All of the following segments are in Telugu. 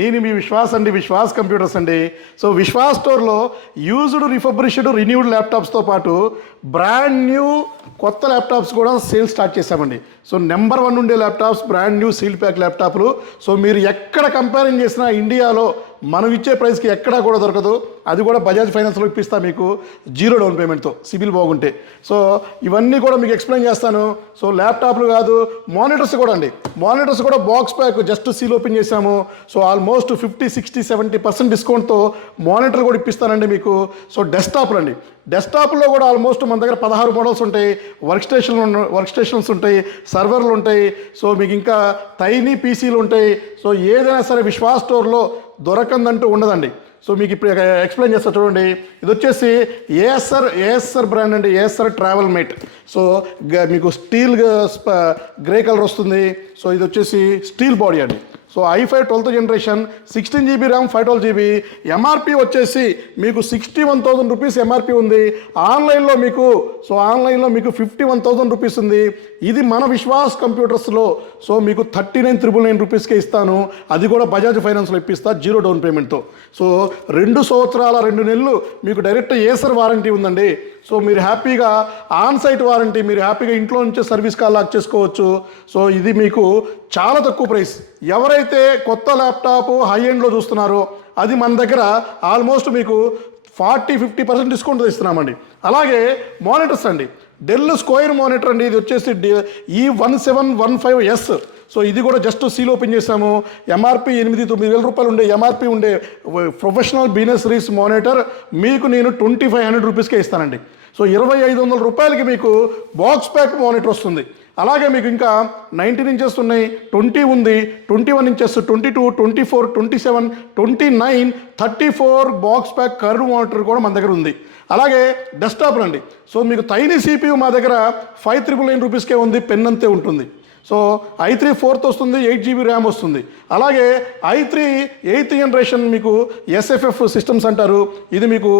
నేను మీ విశ్వాస్ అండి, విశ్వాస్ కంప్యూటర్స్ అండి. సో విశ్వాస్ స్టోర్లో యూజ్డ్, రిఫర్బిష్డ్, రిన్యూడ్ ల్యాప్టాప్స్తో పాటు బ్రాండ్ న్యూ కొత్త ల్యాప్టాప్స్ కూడా సేల్ స్టార్ట్ చేశామండి. సో నెంబర్ 1 ఉండే laptops, brand new seal pack ల్యాప్టాప్లు. సో మీరు ఎక్కడ కంపేరింగ్ చేసినా ఇండియాలో మనం ఇచ్చే ప్రైస్కి ఎక్కడా కూడా దొరకదు. అది కూడా బజాజ్ ఫైనాన్స్లో ఇప్పిస్తా మీకు 0 డౌన్ పేమెంట్తో, సిబిల్ బాగుంటే. సో ఇవన్నీ కూడా మీకు ఎక్స్ప్లెయిన్ చేస్తాను. సో ల్యాప్టాప్లు కాదు, మానిటర్స్ కూడా అండి. మానిటర్స్ కూడా box pack just seal open చేశాము. సో ఆల్మోస్ట్ 50, 60, 70% డిస్కౌంట్తో మానిటర్ కూడా ఇప్పిస్తానండి మీకు. సో డెస్క్టాప్లు అండి, డెస్క్టాప్లో కూడా ఆల్మోస్ట్ మన దగ్గర 16 మోడల్స్ ఉంటాయి. వర్క్ స్టేషన్స్ ఉంటాయి, సర్వర్లు ఉంటాయి. సో మీకు ఇంకా టైనీ పీసీలు ఉంటాయి. సో ఏదైనా సరే విశ్వాస్ స్టోర్లో దొరకందంటూ ఉండదండి. సో మీకు ఇప్పుడు ఎక్స్ప్లెయిన్ చేస్తా చూడండి. ఇది వచ్చేసి ఏఎస్ఆర్ బ్రాండ్ అండి, ఏఎస్ఆర్ ట్రావెల్ మేట్. సో మీకు స్టీల్ గ్రే కలర్ వస్తుంది. సో ఇది వచ్చేసి స్టీల్ బాడీ అండి. So i5 12th generation, 16 GB RAM, 512 GB. MRP వచ్చేసి మీకు 61,000 రూపీస్ ఎంఆర్పి ఉంది. ఆన్లైన్లో మీకు 51,000 రూపీస్ ఉంది. ఇది మన విశ్వాస్ కంప్యూటర్స్లో సో మీకు 39,999 రూపీస్కే ఇస్తాను. అది కూడా బజాజ్ ఫైనాన్స్లో ఇప్పిస్తా 0 డౌన్ పేమెంట్తో. సో 2 సంవత్సరాల 2 నెలలు మీకు డైరెక్ట్ ఏసర్ వారంటీ ఉందండి. సో మీరు హ్యాపీగా ఆన్ సైట్ వారంటీ, మీరు హ్యాపీగా ఇంట్లో నుంచే సర్వీస్ కాల్ లాక్ చేసుకోవచ్చు. సో ఇది మీకు చాలా తక్కువ ప్రైస్. ఎవరైతే కొత్త ల్యాప్టాప్ హై ఎండ్లో చూస్తున్నారో అది మన దగ్గర ఆల్మోస్ట్ మీకు 40-50% డిస్కౌంట్ ఇస్తున్నామండి. అలాగే మానిటర్స్ అండి, డెల్ స్క్వేర్ మానిటర్ అండి. ఇది వచ్చేసి E1715S. సో ఇది కూడా జస్ట్ సీల్ ఓపెన్ చేసాము. ఎంఆర్పి 8,000-9,000 రూపాయలు ఉండే ఎంఆర్పి ఉండే ప్రొఫెషనల్ బిజినెస్ రీస్ మానిటర్ మీకు నేను 2,500 రూపీస్కే ఇస్తానండి. సో 2,500 రూపాయలకి మీకు బాక్స్ ప్యాక్ మానిటర్ వస్తుంది. అలాగే మీకు ఇంకా 19 ఇంచెస్ ఉన్నాయి, 20 ఉంది, 21 inches, 22, 24, 27, 29, 34 box pack curve monitor కూడా మన దగ్గర ఉంది. అలాగే డెస్క్టాప్లు అండి. సో మీకు టైనీ CPU మా దగ్గర 5,999 రూపీస్కే ఉంది, పెన్ అంతే ఉంటుంది. సో i3 4th వస్తుంది, 8 GB ర్యామ్ వస్తుంది. అలాగే i3 8th జనరేషన్ మీకు SFF సిస్టమ్స్ అంటారు. ఇది మీకు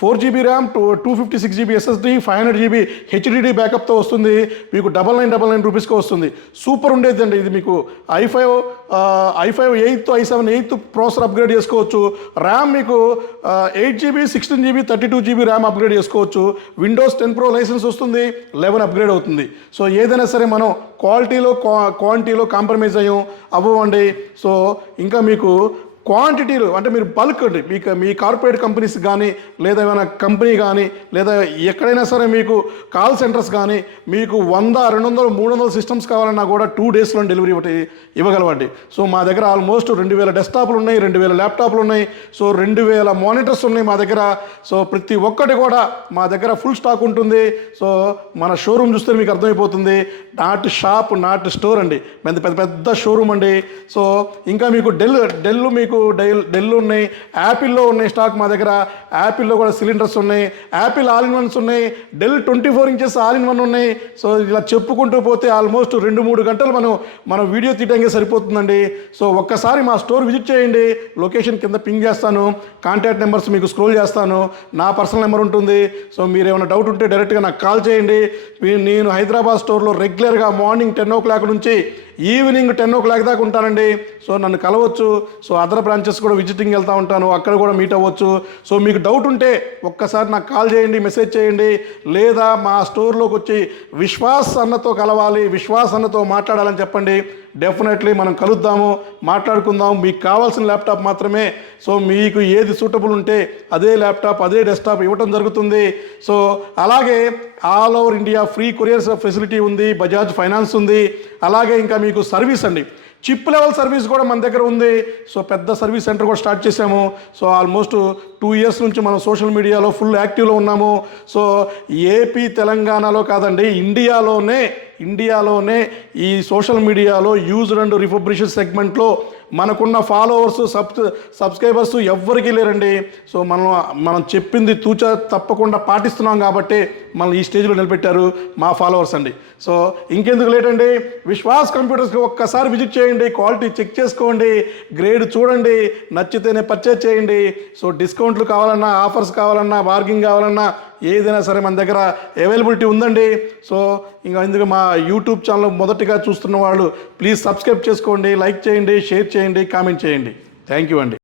4 GB RAM, 256 GB SSD, 500 GB HDD బ్యాకప్తో వస్తుంది. మీకు 9999 రూపీస్కి వస్తుంది. సూపర్ ఉండేది అండి. ఇది మీకు i5 8th, i7 8th processor upgrade చేసుకోవచ్చు. ర్యామ్ మీకు 8 GB, 16 GB, 32 GB RAM upgrade చేసుకోవచ్చు. విండోస్ 10 Pro లైసెన్స్ వస్తుంది, 11 అప్గ్రేడ్ అవుతుంది. సో ఏదైనా సరే మనం క్వాంటిటీలో కాంప్రమైజ్ అవ్వండి. సో ఇంకా మీకు క్వాంటిటీలు అంటే మీరు బల్క్ అండి, మీ కార్పొరేట్ కంపెనీస్ కానీ లేదా ఏమైనా కంపెనీ కానీ లేదా ఎక్కడైనా సరే మీకు కాల్ సెంటర్స్ కానీ మీకు 100, 200, 300 సిస్టమ్స్ కావాలన్నా కూడా 2 డేస్లో డెలివరీ ఇవ్వగలవండి. సో మా దగ్గర ఆల్మోస్ట్ 2,000 డెస్క్టాప్లు ఉన్నాయి, 2,000 ల్యాప్టాప్లు ఉన్నాయి. సో 2,000 మానిటర్స్ ఉన్నాయి మా దగ్గర. సో ప్రతి ఒక్కటి కూడా మా దగ్గర ఫుల్ స్టాక్ ఉంటుంది. సో మన షోరూమ్ చూస్తే మీకు అర్థమైపోతుంది. నాట్ షాప్, నాట్ స్టోర్ అండి, పెద్ద షోరూమ్ అండి. సో ఇంకా మీకు డెల్ ఉన్నాయి, యాపిల్లో ఉన్నాయి స్టాక్ మా దగ్గర. యాపిల్లో కూడా సిలిండర్స్ ఉన్నాయి, యాపిల్ ఆల్ ఇన్ వన్స్ ఉన్నాయి, Dell 24 inches all in one ఉన్నాయి. సో ఇలా చెప్పుకుంటూ పోతే ఆల్మోస్ట్ 2-3 గంటలు మనం వీడియో తీయడానికి సరిపోతుందండి. సో ఒక్కసారి మా స్టోర్ విజిట్ చేయండి. లొకేషన్ కింద పింగ్ చేస్తాను, కాంటాక్ట్ నెంబర్స్ మీకు స్క్రోల్ చేస్తాను, నా పర్సనల్ నెంబర్ ఉంటుంది. సో మీరు ఏమైనా డౌట్ ఉంటే డైరెక్ట్గా నాకు కాల్ చేయండి. నేను హైదరాబాద్ స్టోర్లో రెగ్యులర్గా మార్నింగ్ 10 o'clock నుంచి ఈవినింగ్ 10 o'clock దాకా ఉంటానండి. సో నన్ను కలవచ్చు. సో అదర్ బ్రాంచెస్ కూడా విజిటింగ్ వెళ్తూ ఉంటాను, అక్కడ కూడా మీట్ అవ్వచ్చు. సో మీకు డౌట్ ఉంటే ఒక్కసారి నాకు కాల్ చేయండి, మెసేజ్ చేయండి. లేదా మా స్టోర్లోకి వచ్చి విశ్వాస్ అన్నతో కలవాలి, విశ్వాస్ అన్నతో మాట్లాడాలని చెప్పండి. డెఫినెట్లీ మనం కలుద్దాము, మాట్లాడుకుందాం. మీకు కావాల్సిన ల్యాప్టాప్ మాత్రమే. సో మీకు ఏది సూటబుల్ ఉంటే అదే ల్యాప్టాప్, అదే డెస్క్టాప్ ఇవ్వటం జరుగుతుంది. సో అలాగే all over India free courier facility ఉంది, బజాజ్ ఫైనాన్స్ ఉంది. అలాగే ఇంకా మీకు సర్వీస్ అండి, చిప్ లెవెల్ సర్వీస్ కూడా మన దగ్గర ఉంది. సో పెద్ద సర్వీస్ సెంటర్ కూడా స్టార్ట్ చేసాము. సో ఆల్మోస్ట్ 2 years నుంచి మనం సోషల్ మీడియాలో ఫుల్ యాక్టివ్లో ఉన్నాము. సో ఏపీ తెలంగాణలో కాదండి, ఇండియాలోనే ఈ సోషల్ మీడియాలో యూజ్డ్ అండ్ రిఫర్బిష్డ్ సెగ్మెంట్లో మనకున్న ఫాలోవర్స్, సబ్స్క్రైబర్స్ ఎవ్వరికీ లేరండి. సో మనం చెప్పింది తూచా తప్పకుండా పాటిస్తున్నాం కాబట్టి మనం ఈ స్టేజ్లో నిలబెట్టారు మా ఫాలోవర్స్ అండి. సో ఇంకెందుకు లేట్ అండి, విశ్వాస్ కంప్యూటర్స్కి ఒక్కసారి విజిట్ చేయండి, క్వాలిటీ చెక్ చేసుకోండి, గ్రేడ్ చూడండి, నచ్చితేనే పర్చేజ్ చేయండి. సో డిస్కౌంట్లు కావాలన్నా, ఆఫర్స్ కావాలన్నా, బార్గింగ్ కావాలన్నా ఏదైనా సరే మన దగ్గర అవైలబిలిటీ ఉందండి. సో ఇంకా ఎందుకు మా యూట్యూబ్ ఛానల్ మొదటిగా చూస్తున్న వాళ్ళు ప్లీజ్ సబ్స్క్రైబ్ చేసుకోండి, లైక్ చేయండి, షేర్ చేయండి, కామెంట్ చేయండి. థ్యాంక్ యూ అండి.